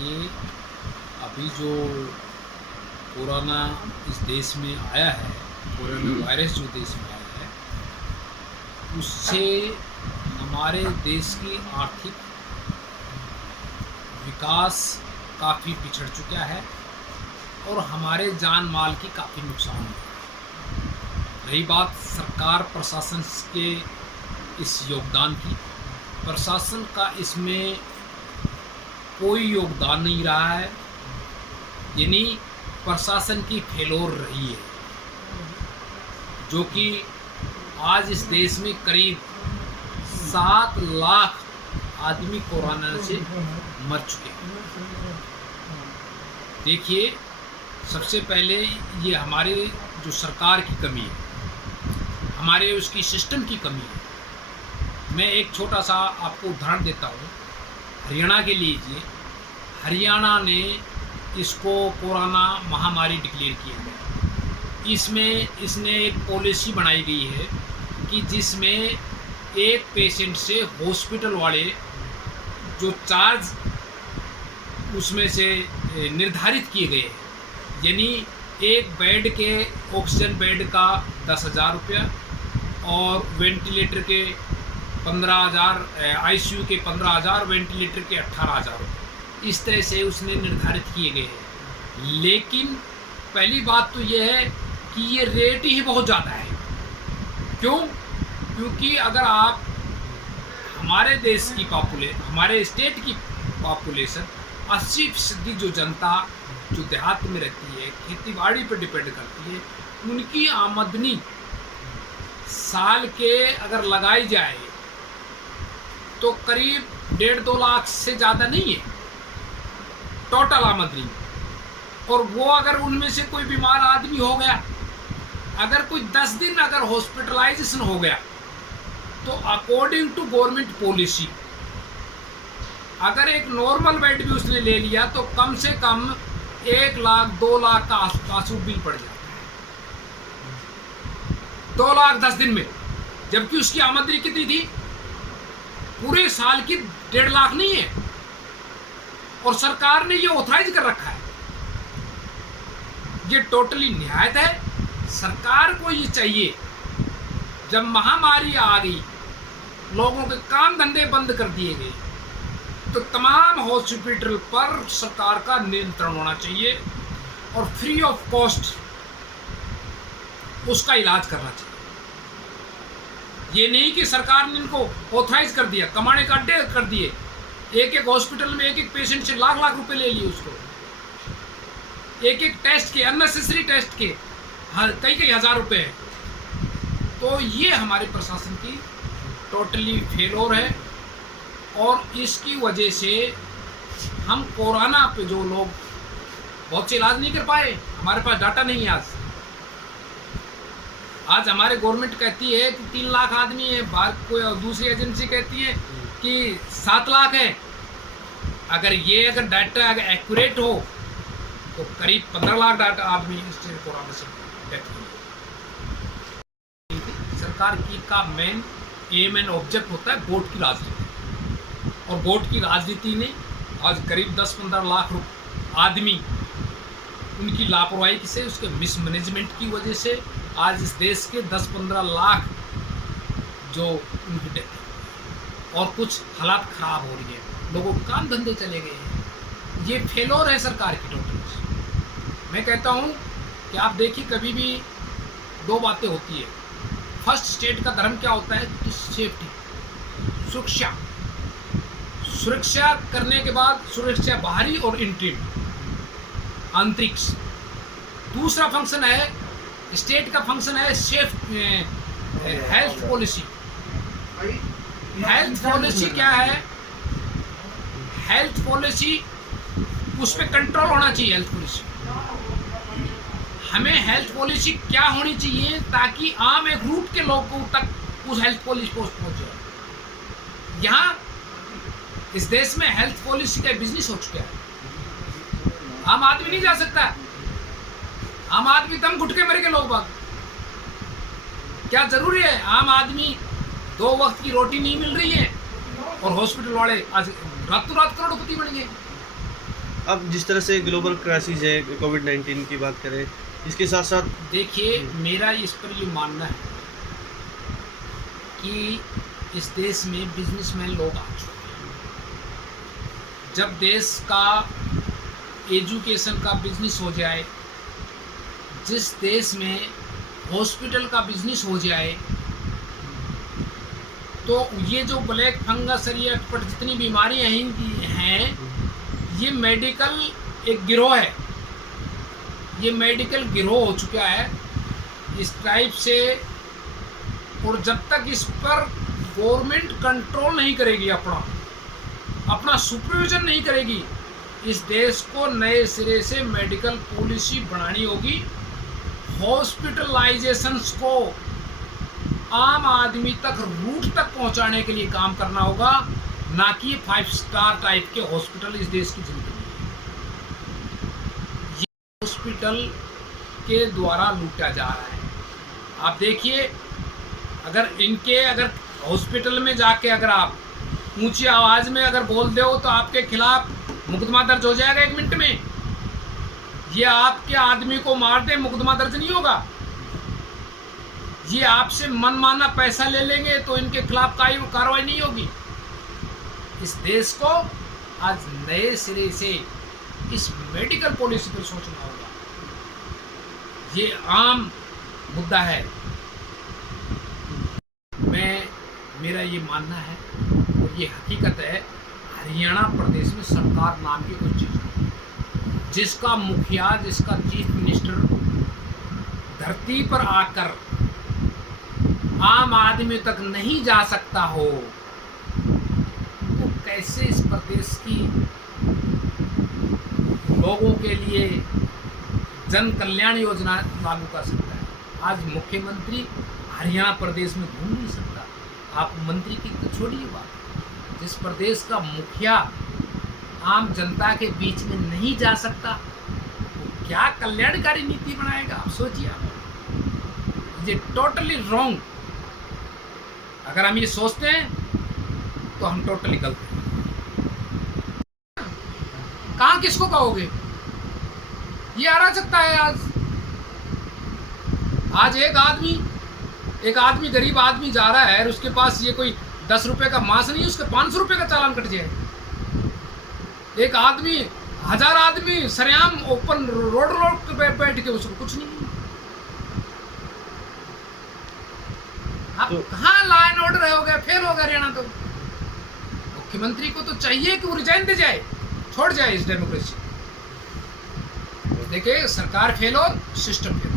देखिए, अभी जो कोरोना इस देश में आया है, कोरोना वायरस जो देश में आया है, उससे हमारे देश की आर्थिक विकास काफ़ी पिछड़ चुका है और हमारे जान माल की काफ़ी नुकसान हुआ है। रही बात सरकार प्रशासन के इस योगदान की, प्रशासन का इसमें कोई योगदान नहीं रहा है, यानी प्रशासन की फेलोर रही है, जो कि आज इस देश में करीब 7 लाख आदमी कोरोना से मर चुके हैं। देखिए, सबसे पहले ये हमारे जो सरकार की कमी है, हमारे उसकी सिस्टम की कमी है। मैं एक छोटा सा आपको उदाहरण देता हूँ। हरियाणा के लीजिए, हरियाणा ने इसको कोरोना महामारी डिक्लेयर किया है। इसने एक पॉलिसी बनाई गई है कि जिसमें एक पेशेंट से हॉस्पिटल वाले जो चार्ज उसमें से निर्धारित किए गए हैं, यानी एक बेड के ऑक्सीजन बेड का 10,000 रुपया और वेंटिलेटर के 15,000, आईसीयू के 15,000, वेंटिलेटर के 18,000 रुपये, इस तरह से उसने निर्धारित किए गए हैं। लेकिन पहली बात तो यह है कि ये रेट ही बहुत ज़्यादा है। क्यों? क्योंकि अगर आप हमारे देश की हमारे स्टेट की पॉपुलेशन 80% जो जनता जो देहात में रहती है, खेती बाड़ी पर डिपेंड करती है, उनकी आमदनी साल के अगर लगाई जाए तो करीब 1.5-2 लाख से ज़्यादा नहीं है टोटल आमदनी। और वो अगर उनमें से कोई बीमार आदमी हो गया, अगर कोई 10 दिन अगर हॉस्पिटलाइजेशन हो गया, तो अकॉर्डिंग टू गवर्नमेंट पॉलिसी अगर एक नॉर्मल बेड भी उसने ले लिया तो कम से कम 1 लाख 2 लाख का आसपास बिल पड़ जाता है। 2 लाख 10 दिन में, जबकि उसकी आमदनी कितनी थी? पूरे साल की 1.5 लाख नहीं है। और सरकार ने ये ऑथराइज कर रखा है। ये टोटली न्यायित है। सरकार को ये चाहिए, जब महामारी आ गई, लोगों के काम धंधे बंद कर दिए गए, तो तमाम हॉस्पिटल पर सरकार का नियंत्रण होना चाहिए और फ्री ऑफ कॉस्ट उसका इलाज करना चाहिए। ये नहीं कि सरकार ने इनको ऑथराइज कर दिया, कमाने का अड्डे कर दिए, एक हॉस्पिटल में एक पेशेंट से लाख लाख रुपए ले लिए उसको, एक टेस्ट के, अननेसेसरी टेस्ट के कई हजार रुपए हैं। तो ये हमारे प्रशासन की टोटली फेलोर है और इसकी वजह से हम कोरोना पे जो लोग बहुत से इलाज नहीं कर पाए, हमारे पास डाटा नहीं है। आज हमारे गवर्नमेंट कहती है कि 3 लाख आदमी है, बाहर कोई दूसरी एजेंसी कहती है कि 7 लाख है। अगर डाटा अगर एक्यूरेट हो तो करीब 15 लाख डाटा आदमी इससे कोरोना से डेथ हुई। सरकार की का मेन एम एंड ऑब्जेक्ट होता है वोट की राजनीति, और वोट की राजनीति ने आज करीब 10-15 लाख आदमी उनकी लापरवाही से, उसके मिसमैनेजमेंट की वजह से आज इस देश के 10-15 लाख जो उनकी डेथ है और कुछ हालात खराब हो रही है, लोगों के काम धंधे चले गए हैं। ये फेलोर है सरकार की टोटल। मैं कहता हूँ कि आप देखिए, कभी भी 2 बातें होती है। फर्स्ट, स्टेट का धर्म क्या होता है कि सेफ्टी, सुरक्षा। सुरक्षा करने के बाद सुरक्षा बाहरी और इंटीरियर, आंतरिक। दूसरा फंक्शन है स्टेट का, फंक्शन है safe health policy. Health policy क्या है? हेल्थ पॉलिसी, उस पर कंट्रोल होना चाहिए। हेल्थ पॉलिसी, हमें हेल्थ पॉलिसी क्या होनी चाहिए ताकि आम एक रूट के लोगों तक उस हेल्थ पॉलिसी पहुंचे। यहाँ इस देश में हेल्थ पॉलिसी का बिजनेस हो चुका है। आम आदमी नहीं जा सकता। आम आदमी दम घुट के मरे के लोग बात। क्या जरूरी है? आम आदमी 2 वक्त की रोटी नहीं मिल रही है और हॉस्पिटल वाले आज रातों रात करोड़पति बन गए। अब जिस तरह से ग्लोबल क्राइसिस है, कोविड-19 की बात करें, इसके साथ साथ देखिए, मेरा इस पर ये मानना है कि इस देश में बिजनेसमैन लोग आ चुके हैं। जब देश का एजुकेशन का बिजनेस हो जाए, जिस देश में हॉस्पिटल का बिजनेस हो जाए, तो ये जो ब्लैक फंगस और ये अटपट जितनी बीमारियां हैं, ये मेडिकल एक गिरोह है। ये मेडिकल गिरोह हो चुका है इस टाइप से। और जब तक इस पर गवर्नमेंट कंट्रोल नहीं करेगी, अपना सुपरविजन नहीं करेगी, इस देश को नए सिरे से मेडिकल पॉलिसी बनानी होगी। हॉस्पिटलाइजेशंस को आम आदमी तक, रूट तक पहुंचाने के लिए काम करना होगा, ना कि 5 स्टार टाइप के हॉस्पिटल इस देश की जिंदगी है। ये हॉस्पिटल के द्वारा लूटा जा रहा है। आप देखिए, अगर हॉस्पिटल में जाके अगर आप ऊंची आवाज में अगर बोल दो तो आपके खिलाफ मुकदमा दर्ज हो जाएगा 1 मिनट में। ये आपके आदमी को मार दे, मुकदमा दर्ज नहीं होगा। ये आपसे मनमाना पैसा ले लेंगे तो इनके खिलाफ कार्रवाई नहीं होगी। इस देश को आज नए सिरे से इस मेडिकल पॉलिसी पर सोचना होगा। ये आम मुद्दा है। मेरा ये मानना है और ये हकीकत है, हरियाणा प्रदेश में सरकार नाम की कोई चीज़ नहीं, जिसका मुखिया, जिसका चीफ मिनिस्टर धरती पर आकर आम आदमी तक नहीं जा सकता हो, तो कैसे इस प्रदेश की लोगों के लिए जन कल्याण योजना लागू कर सकता है? आज मुख्यमंत्री हरियाणा प्रदेश में घूम नहीं सकता। आप मंत्री की तो छोड़िए बात, जिस प्रदेश का मुखिया आम जनता के बीच में नहीं जा सकता, वो क्या कल्याणकारी नीति बनाएगा? आप सोचिए। आप ये टोटली रॉन्ग। अगर हम ये सोचते हैं तो हम टोटली गलत हैं। कहाँ किसको कहोगे? ये अराजकता है। आज एक आदमी गरीब आदमी जा रहा है और उसके पास ये कोई 10 रुपए का मांस नहीं, उसके 500 रुपए का चालान कट जाए। एक आदमी, 1000 आदमी सरेआम ओपन रोड पे बैठ के उसको कुछ नहीं। आप कहाँ लॉ एंड ऑर्डर हो गया, फेल हो गया हरियाणा। तो मुख्यमंत्री को तो चाहिए कि वो रिजाइन दे जाए, छोड़ जाए इस डेमोक्रेसी। देखिए, सरकार फेल हो, सिस्टम फेल।